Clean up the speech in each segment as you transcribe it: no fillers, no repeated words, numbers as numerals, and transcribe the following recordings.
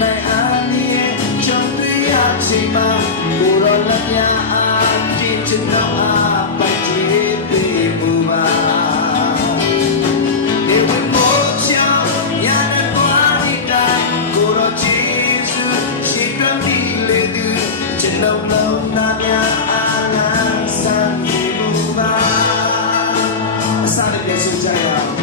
နိုင်အားနည်းကြုံတွေ့ရချိန်မှာကိုရောလက်များအားဖြင့်ကျွန်တော်အားပိုက်တွေးပေးမှုပါဒီဝိမောချောင်းရတဲ့ဘဝဒီတိုင်းကိုရောဂျေစုရှိကမိလေသူကျွန်တော်လုံးသားများအားလန်းစံမှုပါအစားနဲ့ပြန်ဆိုကြရအောင်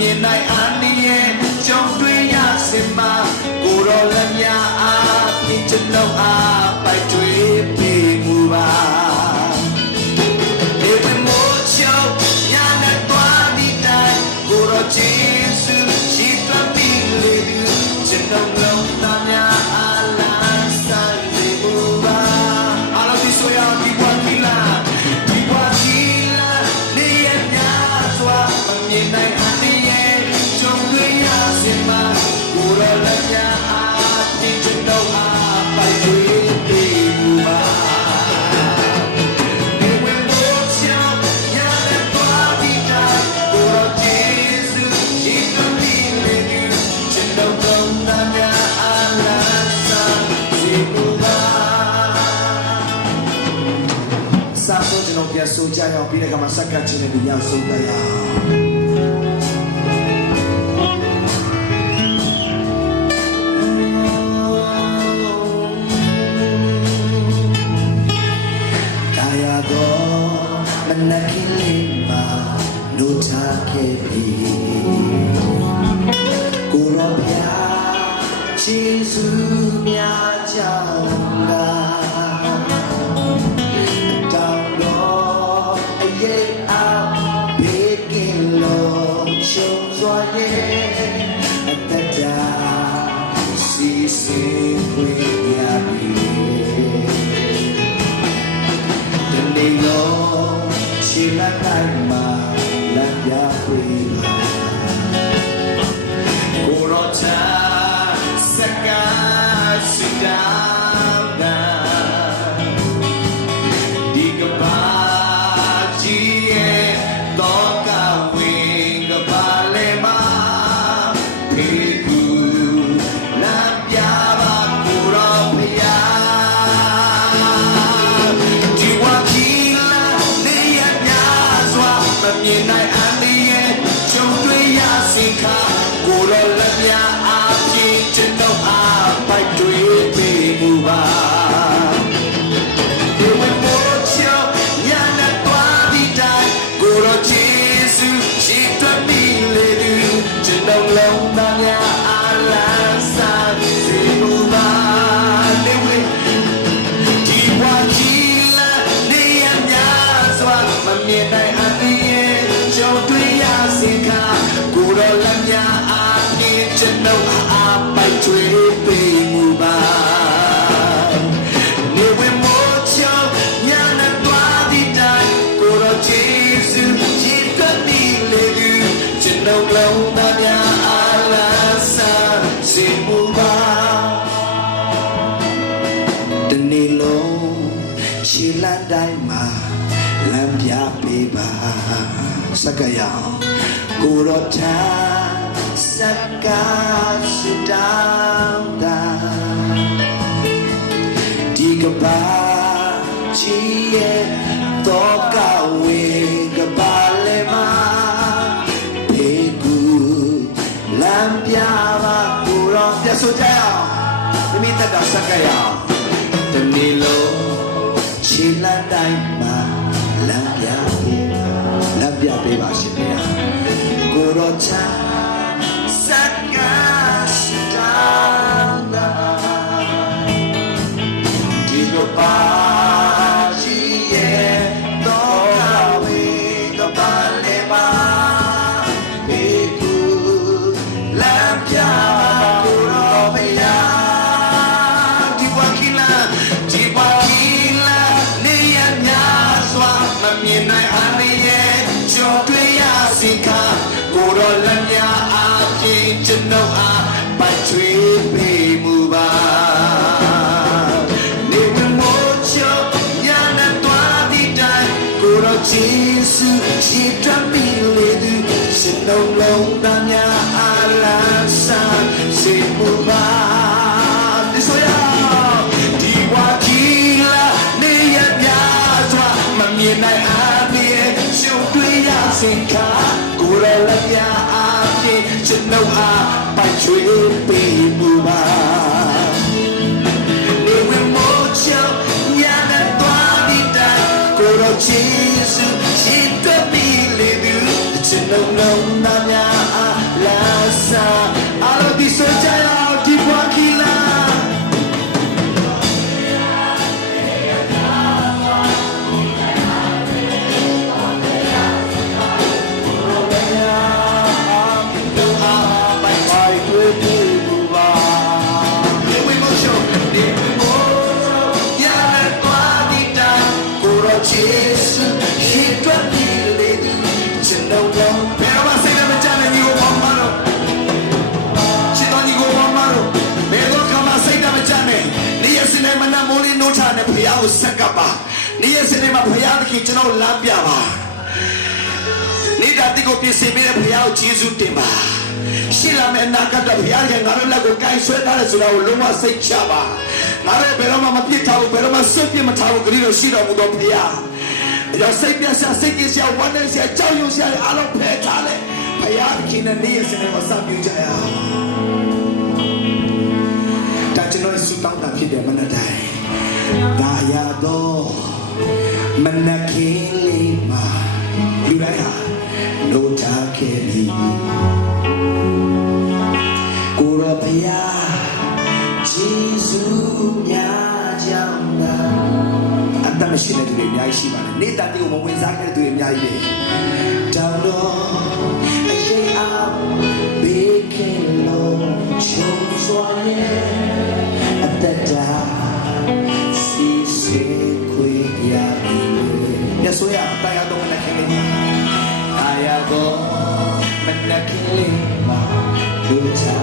မြင်နိုင်အားနည်းရဲ့ကြုံတွေ့ရစင်မှာကိုရောလက်များအားဖြင့်ကျွန်တော်အားပိုက်တွေးပေးမှုပါဒီမို့ချောင်းရတဲ့သွားဒီတိုင်းကိုရောဂျေစုရှိသွားပြီလေကျွန်တော်လုံးသားများအားလန်းဆိုင်မှုပါအားလုံးဒီဆိုရဒီဘဝဒီလားနေရများစွာမြင်နိုင်အားနည်းကိုရောလက်များအားဖြင့်ကျွန်တော်အားပိုက်တွေးပေးမှုပါဒီဝိမောချောင်းရတဲ့သွားဒီတိုင်းကိုရောဂျေစုရှိတော်မူလေကျွန်တော်ကောင်းတာများအားလန်းစားစေမှုပါစာတော့ကျွန်တော်ပြန်ဆိုကြရအောင်ပြီးတဲ့အခါမှာစက္ကန့်ချင်းနဲ့ပြန်ဆုံးကြရအောင်နကင်းလေးမှာနိုးထားခဲ့ပြီကိုရောပြချီစုများကြောင့်လားတောင်းတော့အရေးအားဘေးကင်းလို့ချုံစွာရဲ့အတ္တစီစီခွေရပြီဒီနေ့တော့ရှိလာတိုင်းမှာလက်ပြခွေလာကိုရောချာစကားစီတာနာဒီကဘာကြီးရဲ့တော့ကဝင်းကပါလေမာဖေကူလက်ပြပါကိုရောဖျားမြင်နိုင်အားနည်းရဲ့ကြုံတွေ့ရစင်ခါကိုရောလက်များအားဖြင့်ကျွန်တော်အားပိုက်တွေးပေးမှု ထွေပေးမှုပါနေဝင်မို့ချောင်းညာနဲ့တွားသည့်တိုင်ကိုရောဂျေစုရည်သွက်မိလေသူကျွန်တော်လုံးသားများအားလားစားစေမှုပါတနေ့လုံးရှည်လန်းတိုင်းမှာလမ်းပြပေးပါစကရအောင်ကိုရောချာစကားစတောင်းတာဒီကဘာချီရဲ့တော့ကဝေကဘာလေမာဘေကူလမ်းပြပါကိုရောပြဆိုကြအောင်ဒီမိတ္တစကရအောင်တနေ့လုံးရှည်လန်းတိုင်းမှာလမ်းပြပေးပါရှင်ဗျာကိုရောချာစကားစတောင်းတာဒီလိုပါချီရဲ့တော့ဝေကပါလေပါဘေကူလမ်းပြကိုရောမရဒီဝကီလာနေရများစွာမမြင်နိုင်အားနေရဲ့ကြော်တွေ့ရစီခါကိုရောလက်များအားဖြင့်ကျွန်တော်အားပတ်ချွေပေးမှုပါနေမမို့ချောညာနဲ့တွားသည့်တိုင်ကိုရောဂျေစုရည်သွက်မိလေသူကျွန်တော်လုံးသားများအားလားစားစေမှုပါဒီဆိုရဒီဝါကြီးလာနေရများစွာမမြင်နိုင်အားဖြင့်ရှုပ်တွေ့ရစီခါကိုရောလက်များအားဖြင့်ကျွန်တော်အားပတ်ချွေပေးမှုပါနေဝင်မို့ချောညာနဲ့တွားသည့်တိုင်ကိုရောဂျေစုရည်သွက်မိလေသူကျွန်တော်လုံးသားများအားလားစားအားလုံးဒီဆိုကြရအောင်ဒီဘွားခီလာဂျေစုရည်သွက်မိလေသူကျွန်တော်လုံးဘယ်တော့မှစိတ်နဲ့မကြနဲ့ညီကိုဘောမလို့ချစ်တော်ညီကိုဘောမလို့ဘယ်တော့မှစိတ်နဲ့မကြနဲ့နေ့ရက်စနေမနက်မိုးလင်းနိုးချနဲ့ဖယားကိုဆက်ကပ်ပါနေ့ရက်စနေမှာဖယားသခင်ကျွန်တော်လမ်းပြပါနေ့တာတိကိုပြင်ဆင်ပေးတဲ့ဖယားကိုကျေးဇူးတင်ပါရှိလာမယ့်အနာဂတ်ဘုရားရဲ့ငါတို့လက်ကိုကိုင်ဆွဲထားတယ်ဆိုတာကိုလုံးဝစိတ်ချပါငါတို့ဘယ်တော့မှမပြစ်ထားဘူးဘယ်တော့မှစွန့်ပြစ်မထားဘူးဂရုတော်ရှိတော်မူသောဘုရားရောစိတ်ပြဆာစိတ်ကြီးဆာဝမ်းနဲ့ဆာကြောက်ရွံ့ဆာအားလုံးဖယ်ထားလေဘုရားခင်နဲ့နေ့ရက်စနေမှာစပြုကြရအောင်ဒါကျွန်တော်ဆုတောင်းတာဖြစ်တယ်မနက်တိုင်းဒါရတော့မနက်ခင်းလေးမှာလူတိုင်းဟာလို့ထားခဲ့ပြီကိုရောဘုရားဂျေစုများကြောင့်သာအတ္တမရှိတဲ့သူတွေအများကြီးရှိပါတယ်နေတာတိကိုမဝင်စားခဲ့တဲ့သူတွေအများကြီးပဲတောင်းတော့အရေးအားဘေးကင်းလို့ချုံစွာရဲ့အတ္တတာစီစေခွေရပြီညဆိုရတရားတော်နဲ့ခင်ဗျာအာရကောမနက်ခင်းလေးမှာလူချာ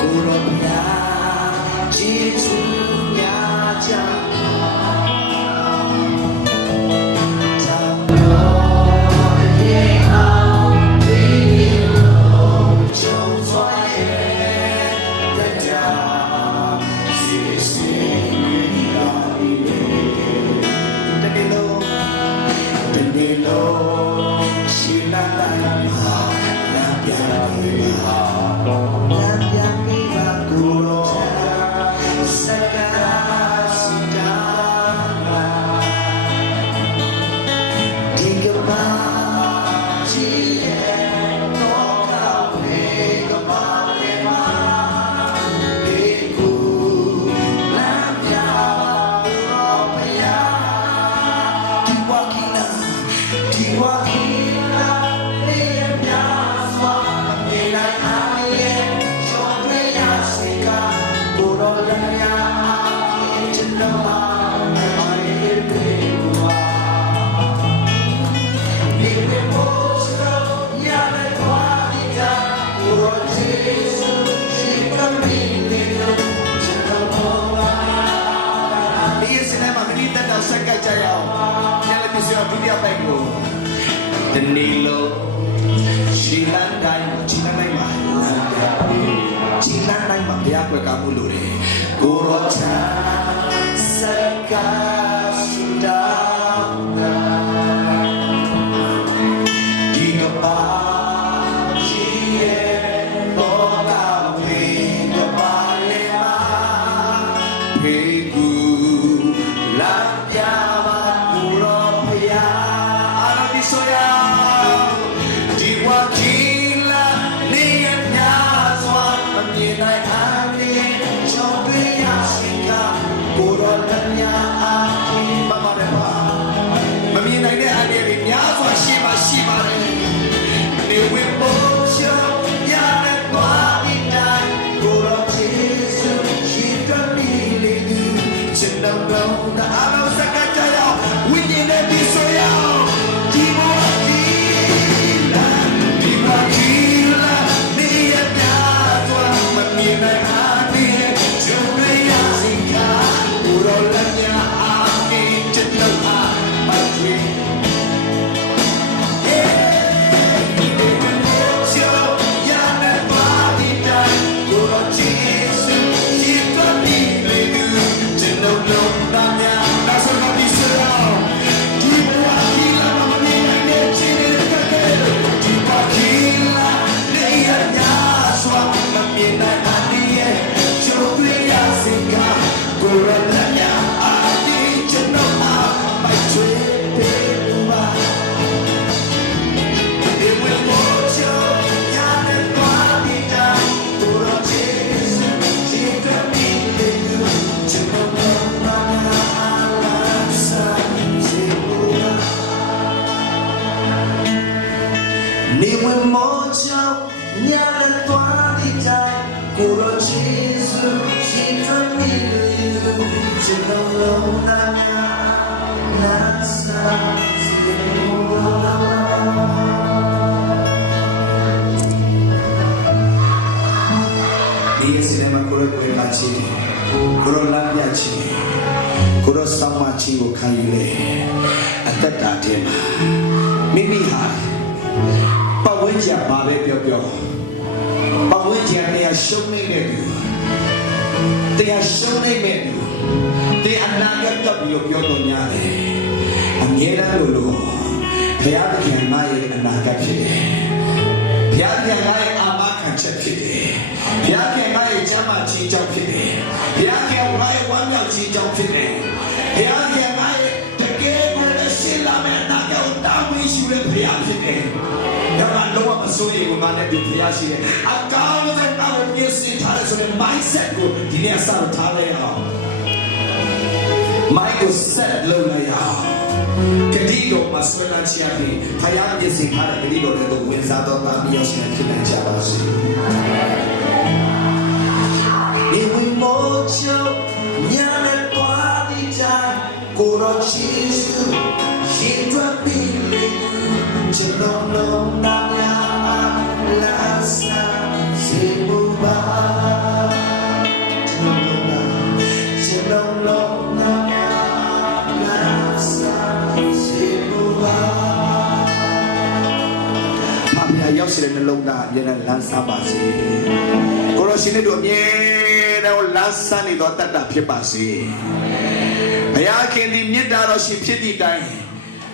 ကိုရောနာဂျေစုများချာဒီဝါဟီလာလေးများစွာနေလိုက် Nilo, Chilanai, Chilanai, Mapiakwe Kamulure, Gurota, Saka Sudana, Digaba, Chie, Boga, Vigabalema, Pegu, Lapyama, Uropia, Arabisoya. They are shown a menu. They are not yet up your Yodonyane. And Yena Lulu, Piaki and Mai and Nakaki. Piaki and Mai Amaka Chakiti. Piaki and Mai Jamachi Jokini. Piaki and Mai Wamachi Jokini. Piaki and Mai, the game of the Shilla and Naka, that we should be Piaki. No one saw you manage to Piashi. A thousand hours music has a mindset go, Dinasa Talea. Michael said, Lolaya. Cadido, Maswena Chiapi, Payam is in Paradido, the winds out of Amios and Kinachabasi. If we mocho, Yana Quadita, Gorochisu, Hindra Billy. Jelong nanya lasa sebuba Jelong nanya lasa sebuba Mami ayaw sila ng lona yan ang lansa basi Kuro sinido nye na o lansa nito tatapya basi Kaya kendi nye daro si piti dahil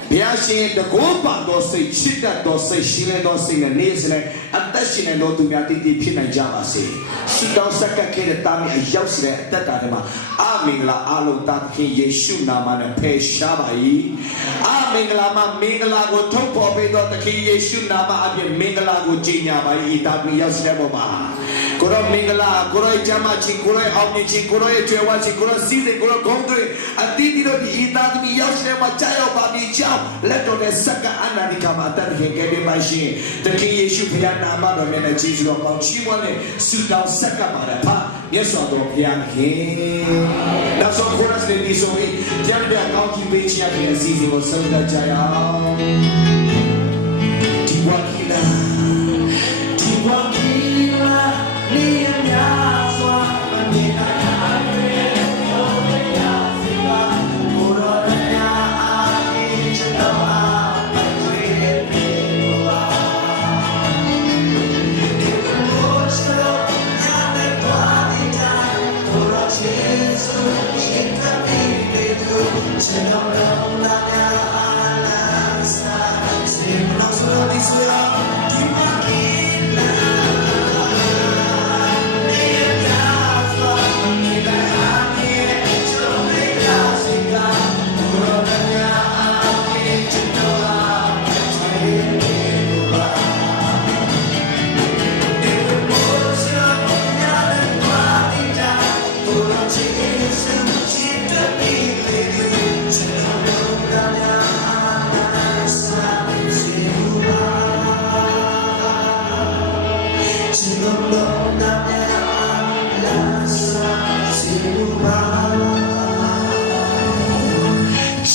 Piashi the Gopa Dossi, Chita Dossi, Shile Dossi, and Nisne, and Tashin and Lotumati Pina Javasi. Sudao Saka Kid Tami and Josle, Tatama, Amingla Alu Taki Yeshu Naman and Pe Shabai, Amingla Mingla would Topo Bedo the Ki Yeshu Nama and Mingla would Jinya by Itami Yasneboma. Kuro Mingla, Kuro Jamachi, Kuro Omnichi, Kuro Jewachi, Kuro Sidi, Kuro Kondre, and Dido Itami Yasnema Chayo Babi Chow. Let on the Saka Anadikama that he get in my sheen. The King Yeshu Piana Mother and a Jesus of Chimone, Sudan Sakamara, yes, I don't pian here. That's all for us, ladies. So we tell me about you, which you have seen was Sunda Jaya. Tiwakila, Tiwakila.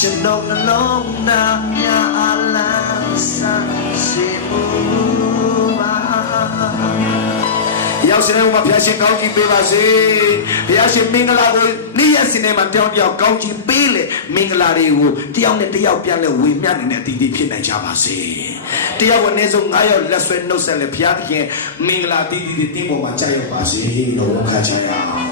ฉันนกลงน้ำยาลาสันสิบูมาရောက်စနေမှာဘုရားရှင်ကောင်းကြီးပေးပါစေဘုရားရှင်မင်္ဂလာကိုနေ့ရက်စနေမှာတောင်းပြောက်ကောင်းကြီးပေးလေမင်္ဂလာတွေကိုတယောက်နဲ့တယောက်ပြန်လဲဝေမျှနေတဲ့တည်တည်ဖြစ်နိုင်ကြပါစေတယောက်ကအနည်းဆုံး9ယောက်လက်ဆွဲနှုတ်ဆက်လေဘုရားသခင်မင်္ဂလာတည်တည်တင်းပေါ်မှာကြာရောက်ပါစေလို့ခါချရအောင်